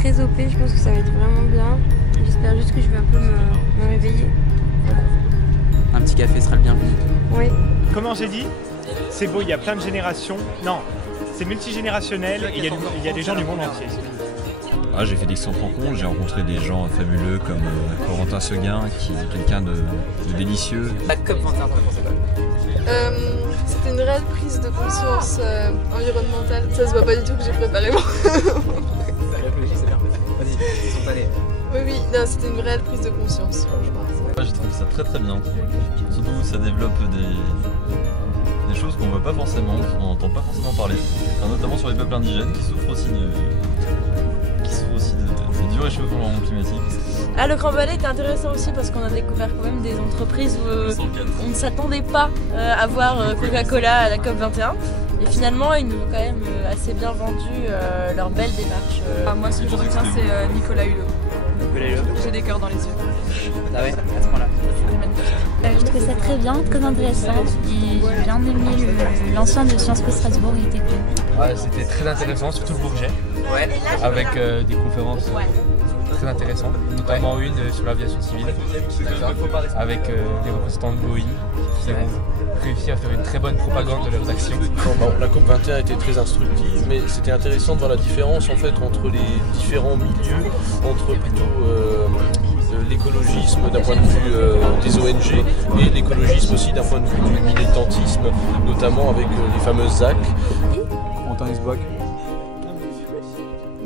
très OP, je pense que ça va être vraiment bien. J'espère juste que je vais un peu me réveiller. Voilà. Un petit café sera le bienvenu. Oui. Comment j'ai dit? C'est beau, il y a plein de générations. Non, c'est multigénérationnel et il y a des gens du monde entier. Ah, j'ai fait d'excellentes rencontres, j'ai rencontré des gens fabuleux comme Corentin Seguin, qui est quelqu'un de délicieux. La COP 21, t'en as pensé quoi? C'était une réelle prise de conscience environnementale. Ça se voit pas du tout que j'ai préparé moi. Réfléchis, c'est bien. Vas-y, spontané. Oui, non, c'était une réelle prise de conscience, franchement. Ouais, j'ai trouvé ça très bien. Surtout ça développe des choses qu'on voit pas forcément, qu'on n'entend pas forcément parler. Enfin, notamment sur les peuples indigènes qui souffrent aussi du réchauffement climatique. Ah, le Grand Ballet était intéressant aussi parce qu'on a découvert quand même des entreprises où on ne s'attendait pas à voir Coca-Cola à la COP 21. Et finalement, ils nous ont quand même assez bien vendu leur belle démarche. Moi, ce que je retiens, c'est Nicolas Hulot. J'ai des cœurs dans les yeux. Ah ouais, à ce moment-là. Je trouvais ça très bien, très intéressant. Et j'ai bien aimé l'ancien de Sciences Po Strasbourg, il était cool. Ouais, c'était très intéressant, surtout le Bourget, Ouais. avec des conférences très intéressantes, notamment une sur l'aviation civile, avec des représentants de Boeing qui ont réussi à faire une très bonne propagande de leurs actions. La COP 21 était très instructive, mais c'était intéressant de voir la différence en fait entre les différents milieux, entre plutôt l'écologisme d'un point de vue des ONG et l'écologisme aussi d'un point de vue du militantisme, notamment avec les fameuses ZAC.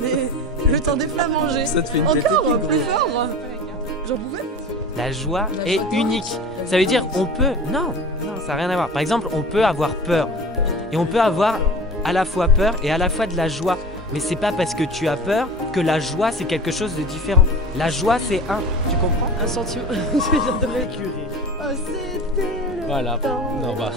Mais le temps des plats mangés. Ça te fait une Encore plus fort. J'en pouvais. La joie est unique. Ça veut dire on peut... Non, ça n'a rien à voir. Par exemple, on peut avoir peur. Et on peut avoir à la fois peur et à la fois de la joie. Mais c'est pas parce que tu as peur que la joie c'est quelque chose de différent. La joie c'est un, tu comprends? Un sentiment. J'adorais. Curé. Oh, c'était le Voilà. temps. Non, bah...